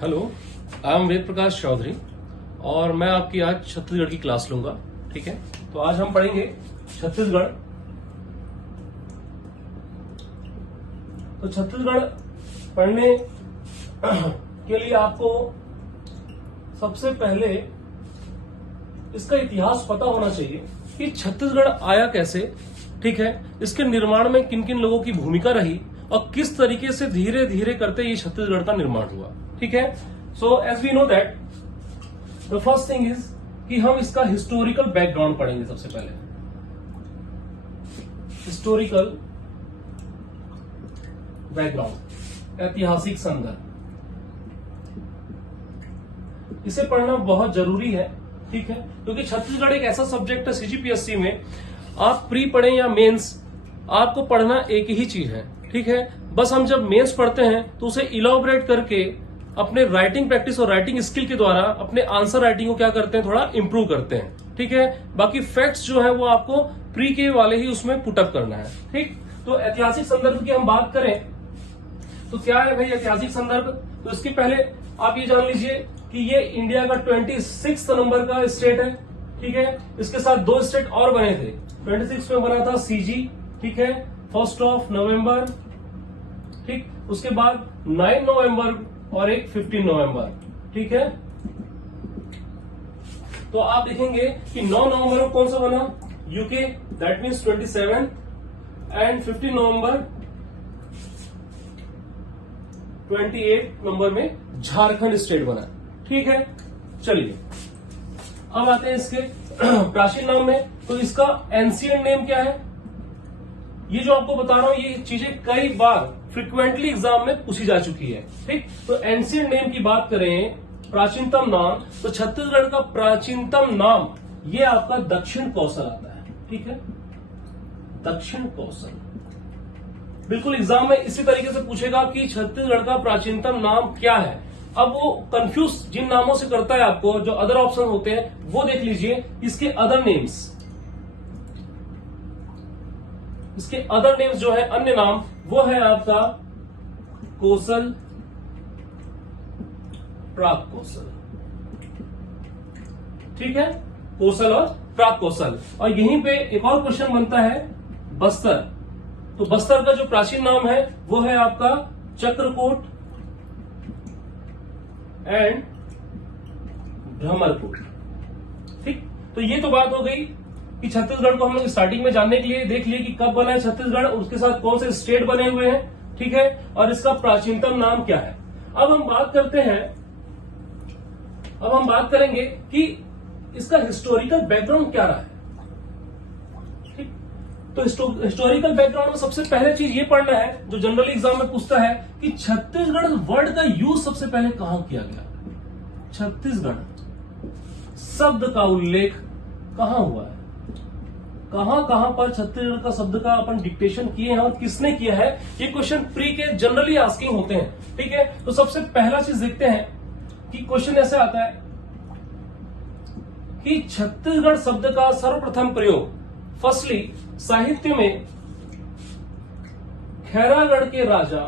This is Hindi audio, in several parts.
Hello, I am Ved Prakash Chaudhary और मैं आपकी आज छत्तीसगढ़ की क्लास लूंगा। ठीक है, तो आज हम पढ़ेंगे छत्तीसगढ़। तो छत्तीसगढ़ पढ़ने के लिए आपको सबसे पहले इसका इतिहास पता होना चाहिए कि छत्तीसगढ़ आया कैसे। ठीक है, इसके निर्माण में किन किन लोगों की भूमिका रही और किस तरीके से धीरे धीरे करते ये छत्तीसगढ़ का निर्माण हुआ। ठीक है, so as we know that the first thing is कि हम इसका हिस्टोरिकल बैकग्राउंड पढ़ेंगे। सबसे पहले हिस्टोरिकल बैकग्राउंड, ऐतिहासिक संदर्भ, इसे पढ़ना बहुत जरूरी है। ठीक है, क्योंकि छत्तीसगढ़ एक ऐसा सब्जेक्ट है सीजीपीएससी में, आप प्री पढ़े या मेंस, आपको पढ़ना एक ही चीज है। ठीक है, बस हम जब मेंस पढ़ते हैं तो उसे इलॉबरेट करके अपने राइटिंग प्रैक्टिस और राइटिंग स्किल के द्वारा अपने आंसर राइटिंग को क्या करते हैं, थोड़ा इंप्रूव करते हैं। ठीक है, बाकी फैक्ट्स जो है वो आपको प्री के वाले ही उसमें पुटअप करना है। ठीक, तो ऐतिहासिक संदर्भ की हम बात करें तो क्या है भाई ऐतिहासिक संदर्भ। तो इसके पहले आप ये जान लीजिए कि ये इंडिया का 26 नंबर का स्टेट है। ठीक है, इसके साथ दो स्टेट और बने थे। 26 में बना था सीजी, ठीक है, 1 नवंबर। ठीक, उसके बाद 9 नवंबर और एक 15 नवंबर। ठीक है, तो आप देखेंगे कि 9 नवंबर को कौन सा बना, UK, that means 27, and 15 November 28 number में झारखंड स्टेट बना। ठीक है, चलिए अब आते हैं इसके प्राचीन नाम में। तो इसका एंशिएंट नेम क्या है, ये जो आपको बता रहा हूं ये चीजें कई बार फ्रिक्वेंटली एग्जाम में पूछी जा चुकी है। ठीक, तो एंशिएंट नेम की बात करें, प्राचीनतम नाम, तो छत्तीसगढ़ का प्राचीनतम नाम ये आपका दक्षिण कौशल आता है। ठीक है, दक्षिण कौशल बिल्कुल एग्जाम में इसी तरीके से पूछेगा कि छत्तीसगढ़ का प्राचीनतम नाम क्या है। अब वो कंफ्यूज जिन नामों से करता है आपको, जो अदर ऑप्शन होते हैं वो देख लीजिए। इसके अदर नेम्स, इसके अदर नेम्स जो है, अन्य नाम, वो है आपका कौशल, प्राक कौशल। ठीक है, कौशल और प्राक कौशल। और यहीं पे एक और क्वेश्चन बनता है बस्तर। तो बस्तर का जो प्राचीन नाम है वो है आपका चक्रकोट एंड भ्रमरकोट। ठीक, तो ये तो बात हो गई कि छत्तीसगढ़ को हम लोग स्टार्टिंग में जानने के लिए देख लिए कि कब बना है छत्तीसगढ़, उसके साथ कौन से स्टेट बने हुए हैं। ठीक है, और इसका प्राचीनतम नाम क्या है। अब हम बात करते हैं, अब हम बात करेंगे कि इसका हिस्टोरिकल बैकग्राउंड क्या रहा है। ठीक, तो हिस्टोरिकल बैकग्राउंड में सबसे पहले चीज ये पढ़ना है जो जनरली एग्जाम में पूछता है कि छत्तीसगढ़ वर्ड का यूज सबसे पहले कहां किया गया। छत्तीसगढ़ शब्द का उल्लेख कहां हुआ है, कहां कहां पर छत्तीसगढ़ का शब्द का अपन डिक्टेशन किए हैं और किसने किया है। ये क्वेश्चन प्री के जनरली आस्किंग होते हैं। ठीक है, तो सबसे पहला चीज देखते हैं कि क्वेश्चन ऐसे आता है कि छत्तीसगढ़ शब्द का सर्वप्रथम प्रयोग फर्स्टली साहित्य में खैरागढ़ के राजा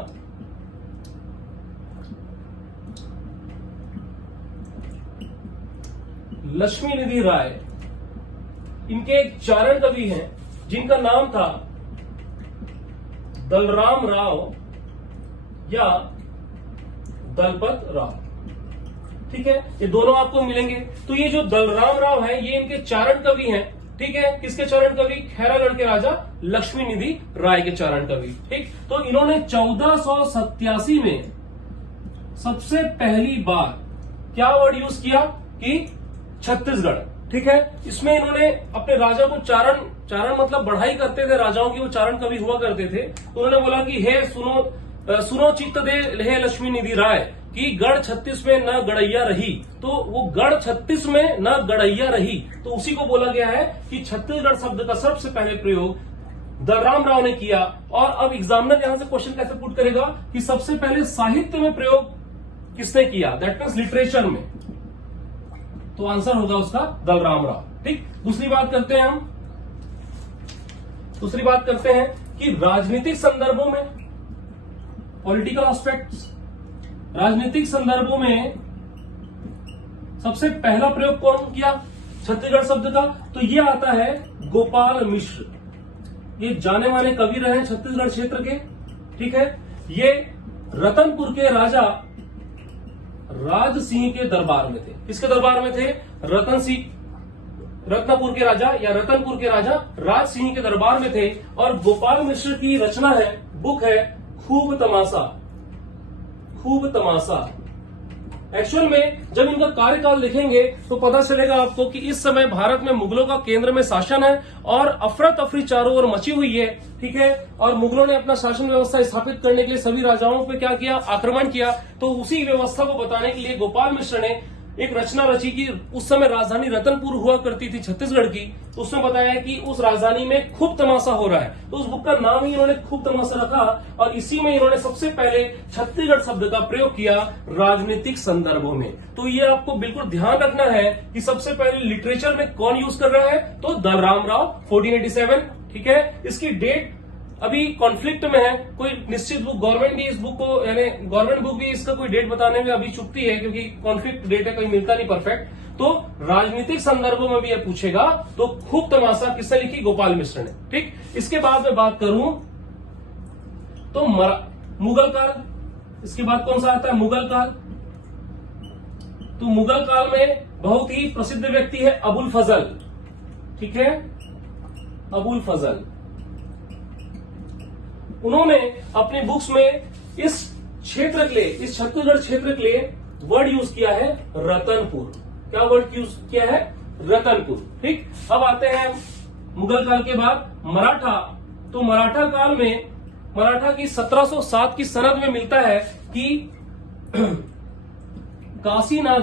लक्ष्मी निधि राय, इनके एक चारण कवि हैं जिनका नाम था दलराम राव या दलपत राव। ठीक है, ये दोनों आपको मिलेंगे। तो ये जो दलराम राव है ये इनके चारण कवि हैं। ठीक है, किसके चारण कवि, खैरागढ़ के राजा लक्ष्मी निधि राय के चारण कवि। ठीक, तो इन्होंने 1487 में सबसे पहली बार क्या वर्ड यूज किया कि छत्तीसगढ़। ठीक है, इसमें इन्होंने अपने राजा को चारण मतलब बढ़ाई करते थे राजाओं की, वो चारण कवि हुआ करते थे। तो उन्होंने बोला कि हे सुनो चित्त दे हे लक्ष्मी निधि राय कि गढ़ 36 में न गड़ैया रही। तो वो गढ़ 36 में न गड़ैया रही, तो उसी को बोला गया है कि छत्तीसगढ़ शब्द का सबसे पहले प्रयोग दलराम राव ने किया। और अब एग्जामिनर यहां से क्वेश्चन कैसे पुट करेगा कि सबसे पहले साहित्य में प्रयोग किसने किया, दैट मीन्स लिटरेचर में, तो आंसर होगा उसका दलराम राव। ठीक, दूसरी बात करते हैं कि राजनीतिक संदर्भों में, पॉलिटिकल एस्पेक्ट्स, राजनीतिक संदर्भों में सबसे पहला प्रयोग कौन किया छत्तीसगढ़ शब्द का? तो ये आता है गोपाल मिश्र। ये जाने माने कवि रहे छत्तीसगढ़ क्षेत्र के, ठीक है। ये रतनपुर के राजा राज सिंह के दरबार में थे। किसके दरबार में थे? रत्नपुर के राजा या रतनपुर के राजा राज सिंह के दरबार में थे। और गोपाल मिश्र की रचना है, बुक है खूब तमाशा। खूब तमाशा। एक्चुअल में जब इनका कार्यकाल देखेंगे तो पता चलेगा आपको कि इस समय भारत में मुगलों का केंद्र में शासन है और अफरा तफरी चारों ओर मची हुई है, ठीक है। और मुगलों ने अपना शासन व्यवस्था स्थापित करने के लिए सभी राजाओं पे क्या किया? आक्रमण किया। तो उसी व्यवस्था को बताने के लिए गोपाल मिश्र ने एक रचना रची कि उस समय राजधानी रतनपुर हुआ करती थी छत्तीसगढ़ की। उसमें बताया कि उस राजधानी में खूब तमाशा हो रहा है, तो उस बुक का नाम ही इन्होंने खूब तमाशा रखा। और इसी में इन्होंने सबसे पहले छत्तीसगढ़ शब्द का प्रयोग किया राजनीतिक संदर्भों में। तो ये आपको बिल्कुल ध्यान रखना है कि सबसे पहले लिटरेचर में कौन यूज कर रहा है? तो दलराम राव 1487, ठीक है। इसकी डेट अभी कॉन्फ्लिक्ट में है, कोई निश्चित बुक, गवर्नमेंट भी इस बुक को यानी गवर्नमेंट बुक भी इसका कोई डेट बताने में अभी चुकती है क्योंकि कॉन्फ्लिक्ट डेट है, कोई मिलता नहीं परफेक्ट। तो राजनीतिक संदर्भों में भी यह पूछेगा तो खूब तमाशा किसने लिखी? गोपाल मिश्र ने, ठीक। इसके बाद मैं बात करूं तो मुगल काल। इसके बाद कौन सा आता है? मुगल काल। तो मुगल काल में बहुत ही प्रसिद्ध व्यक्ति है अबुल फजल, ठीक है। अबुल फजल, उन्होंने अपनी बुक्स में इस क्षेत्र के लिए, इस छत्तीसगढ़ क्षेत्र के लिए वर्ड यूज किया है रतनपुर। क्या वर्ड यूज किया है? रतनपुर, ठीक। अब आते हैं मुगल काल के बाद मराठा। तो मराठा काल में, मराठा की 1707 की सनद में मिलता है कि काशीनाथ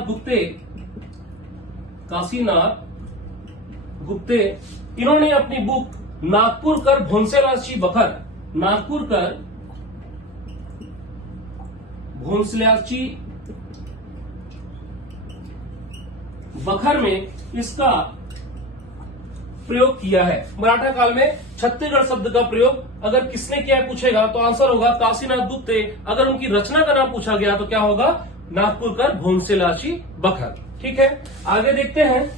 गुप्ते इन्होंने अपनी बुक नागपुर कर भोंसलेची बखर, नागपुर कर भोंसलेची बखर में इसका प्रयोग किया है। मराठा काल में छत्तीसगढ़ शब्द का प्रयोग अगर किसने किया है पूछेगा तो आंसर होगा काशीनाथ गुप्ते। अगर उनकी रचना का नाम पूछा गया तो क्या होगा? नागपुर कर भोंसलेची बखर, ठीक है। आगे देखते हैं।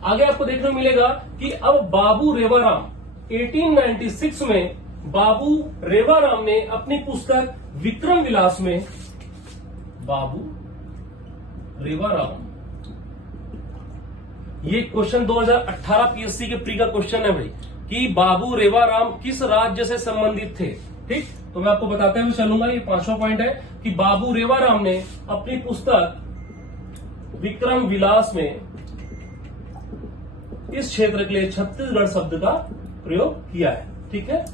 आगे आपको देखने को मिलेगा कि अब बाबू रेवाराम 1896 में बाबू रेवाराम ने अपनी पुस्तक विक्रम विलास में, बाबू रेवाराम, ये क्वेश्चन 2018 पीएससी के प्री का क्वेश्चन है भाई, कि बाबू रेवाराम किस राज्य से संबंधित थे, ठीक। तो मैं आपको बताते हुए चलूंगा, ये 5वां पॉइंट है कि बाबू रेवाराम ने अपनी पुस्तक विक्रम विलास में इस क्षेत्र के लिए छत्तीसगढ़ शब्द का प्रयोग किया है, ठीक है।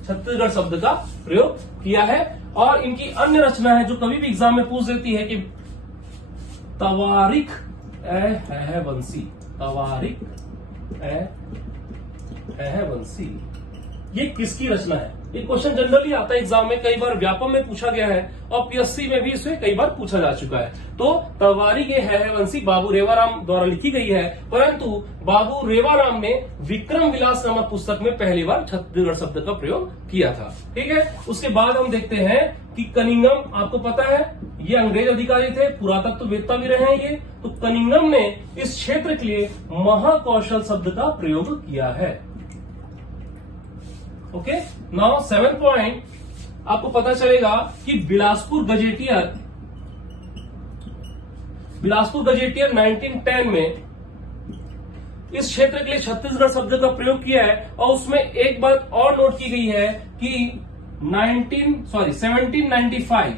छत्तीसगढ़ शब्द का प्रयोग किया है। और इनकी अन्य रचना है जो कभी भी एग्जाम में पूछ देती है कि तवारीख ए बंसी, तवारीख ए बंसी, ये किसकी रचना है? ये क्वेश्चन जनरली आता है एग्जाम में, कई बार व्यापम में पूछा गया है और पीएससी में भी इसे कई बार पूछा जा चुका है। तो तवारीख है वंशी बाबू रेवाराम द्वारा लिखी गई है, परंतु बाबू रेवाराम ने विक्रम विलास नामक पुस्तक में पहली बार छत्तीसगढ़ शब्द का प्रयोग किया था, ठीक है। उसके बाद हम देखते हैं कि कनिंगम, आपको पता है ये अंग्रेज अधिकारी थे, पुरातत्ववेत्ता भी रहे हैं ये। तो कनिंगम ने इस क्षेत्र के लिए महाकौशल शब्द का प्रयोग किया है। ओके, नाउ 7 पॉइंट आपको पता चलेगा कि बिलासपुर गजेटियर 1910 में इस क्षेत्र के लिए छत्तीसगढ़ शब्द का प्रयोग किया है। और उसमें एक बात और नोट की गई है कि 1795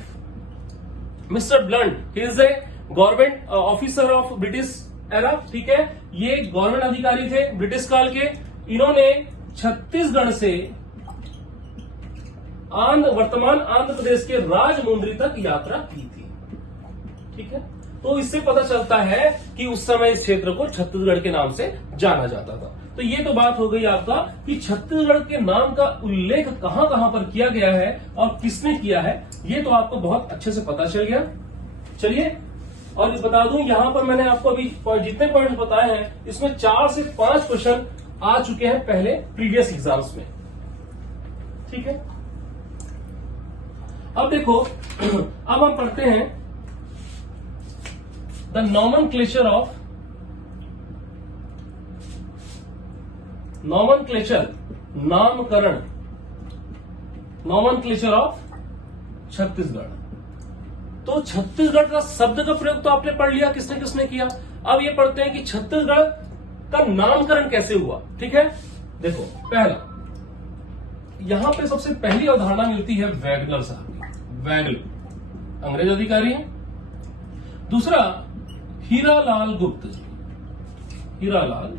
mister blunt, he is a government officer of British era, ठीक है। ये गवर्नमेंट अधिकारी थे ब्रिटिश काल के। इन्होंने छत्तीसगढ़ से वर्तमान आंध्र प्रदेश के राजमुंद्री तक यात्रा की थी, ठीक है। तो इससे पता चलता है कि उस समय इस क्षेत्र को छत्तीसगढ़ के नाम से जाना जाता था। तो ये तो बात हो गई आपका कि छत्तीसगढ़ के नाम का उल्लेख कहां कहां पर किया गया है और किसने किया है, ये तो आपको बहुत अच्छे से पता चल गया। चलिए और बता दूं, यहां पर मैंने आपको अभी जितने पॉइंट बताए हैं इसमें 4 से 5 क्वेश्चन आ चुके हैं पहले प्रीवियस एग्जाम्स में, ठीक है। अब देखो, अब हम पढ़ते हैं द नॉमेनक्लेचर ऑफ नामकरण नॉमेनक्लेचर ऑफ छत्तीसगढ़। तो छत्तीसगढ़ का शब्द का प्रयोग तो आपने पढ़ लिया, किसने किसने किया। अब ये पढ़ते हैं कि छत्तीसगढ़ का नामकरण कैसे हुआ। ठीक है, देखो पहला, यहां पे सबसे पहली अवधारणा मिलती है वैगलर साहब की। वैगलर अंग्रेज अधिकारी हैं। दूसरा हीरालाल गुप्त जी, हीरालाल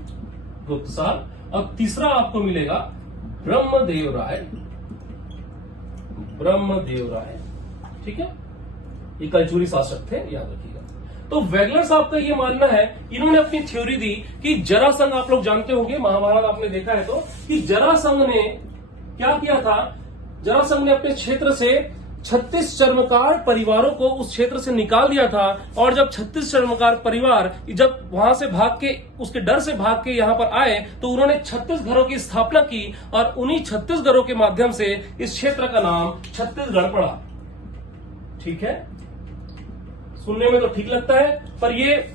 गुप्त साहब। और तीसरा आपको मिलेगा ब्रह्मदेव राय। ठीक है, ये कलचुरी शासक थे, याद रखिएगा। तो वैगलर साहब का ये मानना है, इन्होंने अपनी थ्योरी दी कि जरासंध, आप लोग जानते होंगे, महाभारत आपने देखा है तो, कि जरासंध ने क्या किया था। जरासंध ने अपने क्षेत्र से 36 चर्मकार परिवारों को उस क्षेत्र से निकाल दिया था। और जब 36 चर्मकार परिवार जब वहां से भाग के, उसके डर से भाग के यहां पर आए, तो उन्होंने 36 घरों की स्थापना की और उन्हीं 36 घरों के माध्यम से इस क्षेत्र का नाम छत्तीसगढ़ पड़ा। ठीक है, सुनने में तो ठीक लगता है, पर ये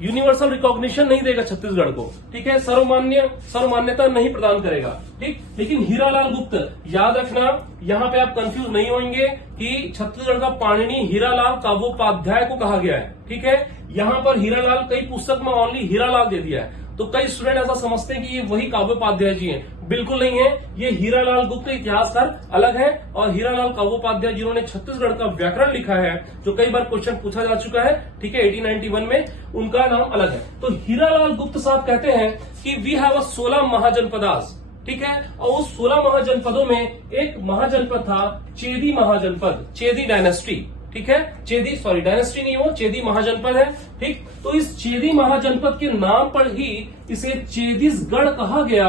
यूनिवर्सल रिकॉग्निशन नहीं देगा छत्तीसगढ़ को। ठीक है, सर्वमान्यता नहीं प्रदान करेगा। ठीक, लेकिन हीरालाल गुप्त, याद रखना, यहां पे आप कंफ्यूज नहीं होंगे कि छत्तीसगढ़ का पाणिनि हीरालाल काव्योपाध्याय को कहा गया है। ठीक है, यहां पर हीरालाल, कई पुस्तक में ओनली हीरालाल दे दिया है, तो कई स्टूडेंट ऐसा समझते हैं कि ये वही काव्योपाध्याय जी हैं। बिल्कुल नहीं है, ये हीरालाल गुप्त इतिहासकार अलग है, और हीरालाल काव्योपाध्याय जिन्होंने छत्तीसगढ़ का व्याकरण लिखा है, जो कई बार क्वेश्चन पूछा जा चुका है, ठीक है, 1891 में, उनका नाम अलग है। तो हीरालाल गुप्त साहब कहते हैं कि वी हैव 16 महाजनपदास। ठीक है, और उस 16 महाजनपदों में एक महाजनपद था चेदी महाजनपद, चेदी डायनेस्टी। ठीक है, डायनेस्टी नहीं, वो चेदी महाजनपद है। ठीक, तो इस चेदी महाजनपद के नाम पर ही इसे चेदीसगढ़ कहा गया,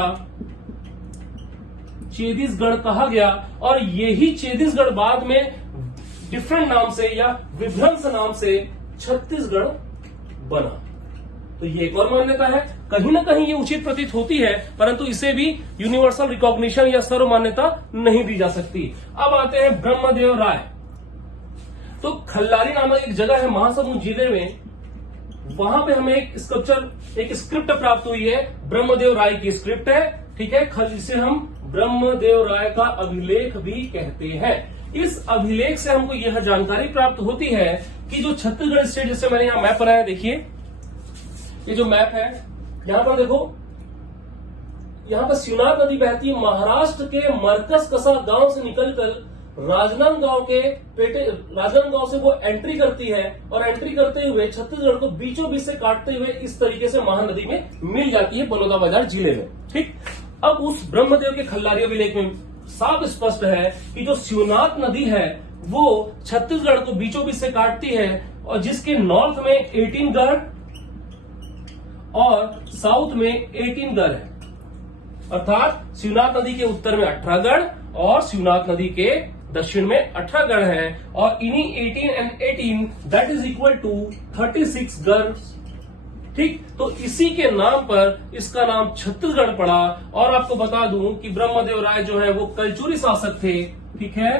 चेदीसगढ़ कहा गया। और यही चेदीसगढ़ बाद में डिफरेंट नाम से या विभ्रंश नाम से छत्तीसगढ़ बना। तो ये एक और मान्यता है, कहीं ना कहीं ये उचित प्रतीत होती है, परंतु इसे भी यूनिवर्सल रिकॉग्निशन या सर्व मान्यता नहीं दी जा सकती। अब आते हैं ब्रह्मदेव राय। तो खल्लारी नामक एक जगह है महासमुंद जिले में, वहां पे हमें एक स्क्रिप्ट प्राप्त हुई है, ब्रह्मदेव राय की स्क्रिप्ट है। ठीक है, जिसे हम ब्रह्मदेव राय का अभिलेख भी कहते हैं। इस अभिलेख से हमको यह जानकारी प्राप्त होती है कि जो छत्तीसगढ़ स्टेट, जैसे मैंने यहां मैप बनाया, देखिए ये जो मैप है, यहां पर देखो, यहां पर शिवनाथ नदी बहती है महाराष्ट्र के मरकज कसा गांव से निकलकर राजनांदगांव से वो एंट्री करती है, और एंट्री करते हुए छत्तीसगढ़ को बीचों बीच से काटते हुए इस तरीके से महानदी में मिल जाती है बलौदाबाजार जिले में। ठीक, अब उस ब्रह्मदेव के खल्लारी अभिलेख में साफ स्पष्ट है कि जो शिवनाथ नदी है वो छत्तीसगढ़ को बीचों बीच से काटती है, और जिसके नॉर्थ में 18 गढ़ और साउथ में 18 गढ़ है। अर्थात शिवनाथ नदी के उत्तर में 18 गढ़ और शिवनाथ नदी के दक्षिण में 18 गढ़ हैं, और इन्हीं 18 and 18 that is equal to 36 गढ़। ठीक, तो इसी के नाम पर इसका नाम छत्तीसगढ़ पड़ा। और आपको बता दूं कि ब्रह्मदेव राय जो है वो कलचुरी शासक थे। ठीक है,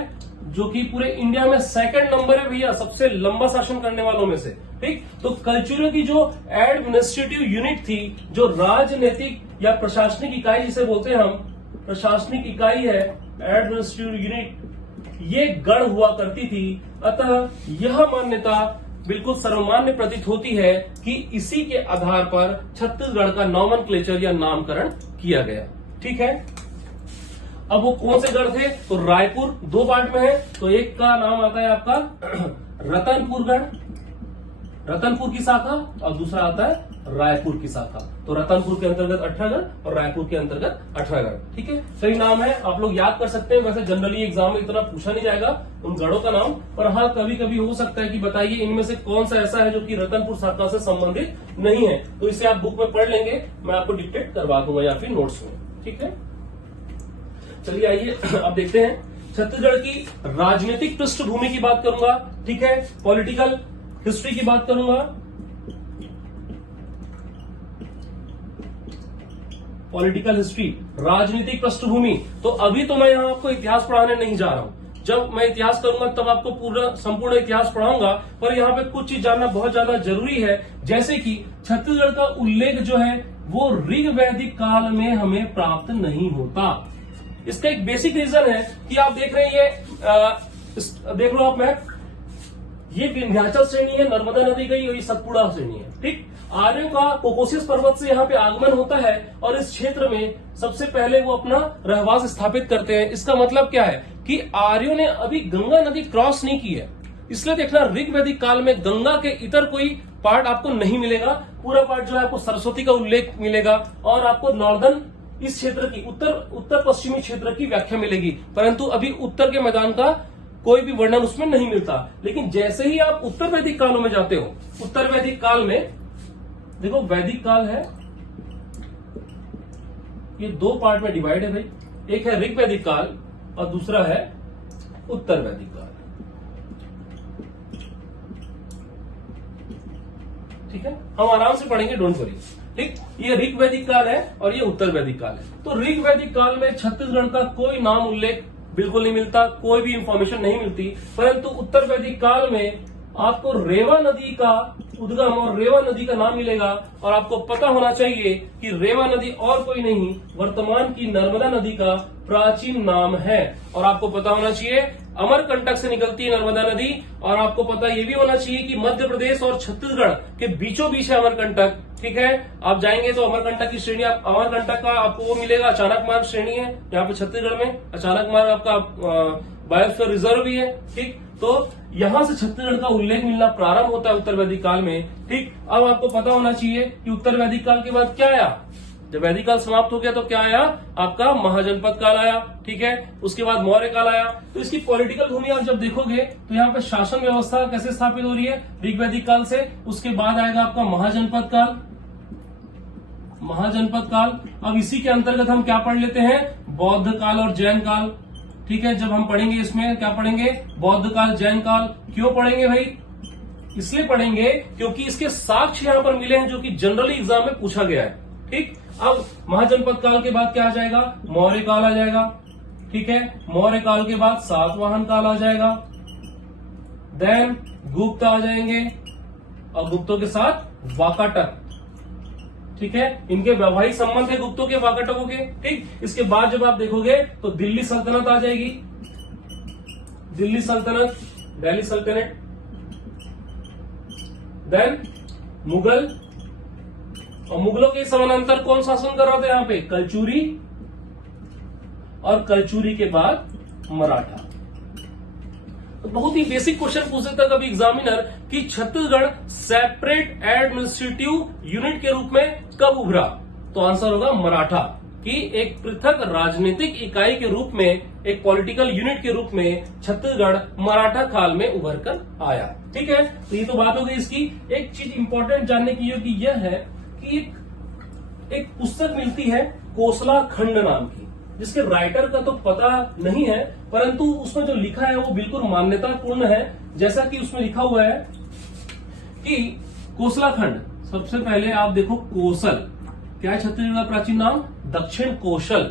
जो कि पूरे इंडिया में सेकंड नंबर है भैया, सबसे लंबा शासन करने वालों में से। ठीक, तो कलचुरियों की जो एडमिनिस्ट्रेटिव यूनिट थी, जो राजनीतिक या प्रशासनिक इकाई जिसे बोलते हैं हम, प्रशासनिक इकाई है एडमिनिस्ट्रेटिव यूनिट, ये गढ़ हुआ करती थी। अतः यह मान्यता बिल्कुल सर्वमान्य प्रतीत होती है कि इसी के आधार पर छत्तीसगढ़ का नॉमेनक्लेचर या नामकरण किया गया। ठीक है, अब वो कौन से गढ़ थे, तो रायपुर 2 पार्ट में है। तो एक का नाम आता है आपका रतनपुर गढ़, रतनपुर की शाखा, और दूसरा आता है रायपुर की शाखा। तो रतनपुर के अंतर्गत 18 गढ़ और रायपुर के अंतर्गत 18 गढ़। ठीक है, सही नाम है, आप लोग याद कर सकते हैं। वैसे जनरली एग्जाम में इतना पूछा नहीं जाएगा उन गढ़ों का नाम, पर हाँ कभी कभी हो सकता है कि बताइए इनमें से कौन सा ऐसा है जो कि रतनपुर शाखा से संबंधित नहीं है। तो इसे आप बुक में पढ़ लेंगे, मैं आपको डिक्टेट करवा दूंगा या फिर नोट्स में। ठीक है, चलिए आइए अब देखते हैं छत्तीसगढ़ की राजनीतिक पृष्ठभूमि की बात करूंगा। ठीक है, पॉलिटिकल हिस्ट्री की बात करूंगा, पॉलिटिकल हिस्ट्री, राजनीतिक पृष्ठभूमि। तो अभी तो मैं यहां आपको इतिहास पढ़ाने नहीं जा रहा हूं, जब मैं इतिहास करूंगा तब आपको पूरा संपूर्ण इतिहास पढ़ाऊंगा, पर यहाँ पे कुछ चीज जानना बहुत ज्यादा जरूरी है, जैसे कि छत्तीसगढ़ का उल्लेख जो है वो ऋग वैदिक काल में हमें प्राप्त नहीं होता। इसका एक बेसिक रीजन है कि आप देख रहे हैं ये देख लो आप मैप, ये विंध्याचल श्रेणी है, नर्मदा नदी गई, और ये सतपुड़ा श्रेणी है। ठीक, आर्यों का कोकोसियस पर्वत से यहाँ पे आगमन होता है और इस क्षेत्र में सबसे पहले वो अपना रहवास स्थापित करते हैं। इसका मतलब क्या है कि आर्यों ने अभी गंगा नदी क्रॉस नहीं की है, इसलिए देखना ऋग्वैदिक काल में गंगा के इतर कोई पार्ट आपको नहीं मिलेगा। पूरा पार्ट जो है आपको सरस्वती का उल्लेख मिलेगा और आपको नॉर्दर्न इस क्षेत्र की उत्तर पश्चिमी क्षेत्र की व्याख्या मिलेगी, परंतु अभी उत्तर के मैदान का कोई भी वर्णन उसमें नहीं मिलता। लेकिन जैसे ही आप उत्तर वैदिक कालों में जाते हो, उत्तर वैदिक काल में देखो वैदिक काल है, ये दो पार्ट में डिवाइड है भाई, एक है ऋग वैदिक काल और दूसरा है उत्तर वैदिक काल। ठीक है, हम आराम से पढ़ेंगे, डोंट वरी। ठीक, ये ऋग वैदिक काल है और ये उत्तर वैदिक काल है। तो ऋग वैदिक काल में छत्तीसगढ़ का कोई नाम उल्लेख बिल्कुल नहीं मिलता, कोई भी इंफॉर्मेशन नहीं मिलती, परंतु उत्तर वैदिक काल में आपको रेवा नदी का उद्गम और रेवा नदी का नाम मिलेगा। और आपको पता होना चाहिए कि रेवा नदी और कोई नहीं, वर्तमान की नर्मदा नदी का प्राचीन नाम है। और आपको पता होना चाहिए अमरकंटक से निकलती है नर्मदा नदी, और आपको पता ये भी होना चाहिए कि मध्य प्रदेश और छत्तीसगढ़ के बीचों बीच है अमरकंटक। ठीक है, आप जाएंगे तो अमरकंटक की श्रेणी, अमरकंटक का आपको वो मिलेगा, अचानक मार्ग श्रेणी है यहाँ पे छत्तीसगढ़ में, अचानक मार्ग आपका बायोस्फीयर रिजर्व भी है। ठीक, तो यहां से छत्तीसगढ़ का उल्लेख मिलना प्रारंभ होता है उत्तर वैदिक काल में। ठीक, अब आपको पता होना चाहिए कि उत्तर वैदिक काल के बाद क्या आया, जब वैदिक काल समाप्त हो गया तो क्या आया, आपका महाजनपद काल आया। ठीक है, उसके बाद मौर्य काल आया। तो इसकी पॉलिटिकल भूमि आप जब देखोगे तो यहाँ पे शासन व्यवस्था कैसे स्थापित हो रही है ऋग वैदिक काल से, उसके बाद आएगा आपका महाजनपद काल, महाजनपद काल। अब इसी के अंतर्गत हम क्या पढ़ लेते हैं, बौद्ध काल और जैन काल। ठीक है, जब हम पढ़ेंगे इसमें क्या पढ़ेंगे, बौद्ध काल, जैन काल। क्यों पढ़ेंगे भाई, इसलिए पढ़ेंगे क्योंकि इसके साक्ष्य यहाँ पर मिले हैं जो कि जनरली एग्जाम में पूछा गया है। ठीक, अब महाजनपद काल के बाद क्या आ जाएगा, मौर्य काल आ जाएगा। ठीक है, मौर्य काल के बाद सातवाहन काल आ जाएगा, देन गुप्त आ जाएंगे और गुप्तों के साथ वाकाटक। ठीक है, इनके वैवाहिक संबंध है गुप्तों के वाकाटकों के। ठीक, इसके बाद जब आप देखोगे तो दिल्ली सल्तनत आ जाएगी, दिल्ली सल्तनत, दिल्ली सल्तनत, देन मुगल, और मुगलों के समानांतर कौन शासन कर रहा था यहाँ पे, कलचुरी, और कलचुरी के बाद मराठा। तो बहुत ही बेसिक क्वेश्चन पूछ सकता है कभी एग्जामिनर कि छत्तीसगढ़ सेपरेट एडमिनिस्ट्रेटिव यूनिट के रूप में कब उभरा, तो आंसर होगा मराठा, कि एक पृथक राजनीतिक इकाई के रूप में, एक पॉलिटिकल यूनिट के रूप में छत्तीसगढ़ मराठा काल में उभर कर आया। ठीक है, तो ये तो बात हो गई इसकी। एक चीज इंपॉर्टेंट जानने की योग्य यह है कि एक पुस्तक मिलती है कोसला खंड नाम की, जिसके राइटर का तो पता नहीं है, परंतु उसमें जो लिखा है वो बिल्कुल मान्यतापूर्ण है। जैसा कि उसमें लिखा हुआ है कि कोसला खंड, सबसे पहले आप देखो कोसल, क्या है छत्तीसगढ़ का प्राचीन नाम, दक्षिण कोशल।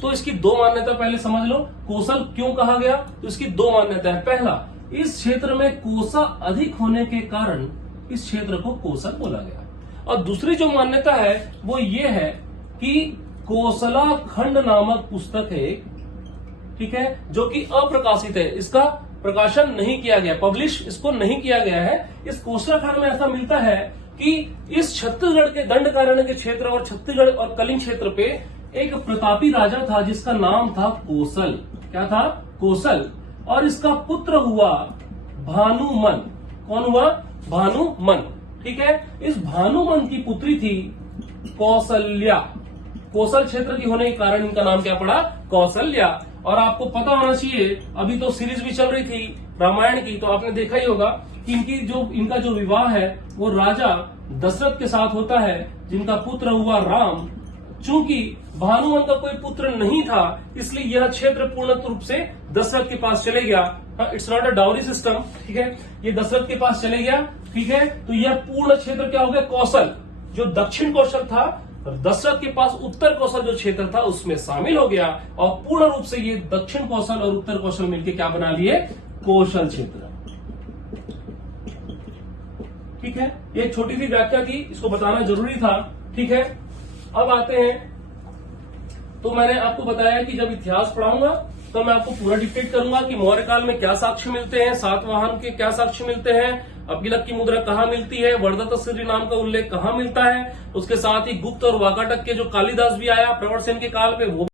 तो इसकी दो मान्यता पहले समझ लो, कोसल क्यों कहा गया, तो इसकी दो मान्यता है। पहला, इस क्षेत्र में कोसा अधिक होने के कारण इस क्षेत्र को कोसल बोला गया। और दूसरी जो मान्यता है वो ये है कि कोसला खंड नामक पुस्तक है, ठीक है, जो कि अप्रकाशित है, इसका प्रकाशन नहीं किया गया, पब्लिश इसको नहीं किया गया है। इस कोसला खंड में ऐसा मिलता है कि इस छत्तीसगढ़ के दंडकारण्य के क्षेत्र और छत्तीसगढ़ और कलिंग क्षेत्र पे एक प्रतापी राजा था जिसका नाम था कोसल। क्या था, कोसल। और इसका पुत्र हुआ भानुमन। कौन हुआ, भानुमन। ठीक है, इस भानुमन की पुत्री थी कौसल्या। कोसल क्षेत्र की होने के कारण इनका नाम क्या पड़ा, कौसल्या। और आपको पता होना चाहिए, अभी तो सीरीज भी चल रही थी रामायण की, तो आपने देखा ही होगा कि इनका जो विवाह है वो राजा दशरथ के साथ होता है, जिनका पुत्र हुआ राम। चूंकि भानुमन का कोई पुत्र नहीं था, इसलिए यह क्षेत्र पूर्ण रूप से दशरथ के पास चले गया। It's not a dowry system, ठीक है, ये दशरथ के पास चले गया। ठीक है, तो यह पूर्ण क्षेत्र क्या हो गया, कौशल, जो दक्षिण कौशल था दशरथ के पास उत्तर कौशल जो क्षेत्र था उसमें शामिल हो गया और पूर्ण रूप से ये दक्षिण कौशल और उत्तर कौशल मिलकर क्या बना लिए, कौशल क्षेत्र। ठीक है, ये छोटी सी व्याख्या थी, इसको बताना जरूरी था। ठीक है, अब आते हैं, तो मैंने आपको बताया कि जब इतिहास पढ़ाऊंगा तो मैं आपको पूरा डिक्टेट करूंगा कि मौर्य काल में क्या साक्ष्य मिलते हैं, सातवाहन के क्या साक्ष्य मिलते हैं, अभिलक की मुद्रा कहाँ मिलती है, वर्धत श्री नाम का उल्लेख कहाँ मिलता है, उसके साथ ही गुप्त और वाकाटक के जो कालिदास भी आया प्रवर सेन के काल पे वो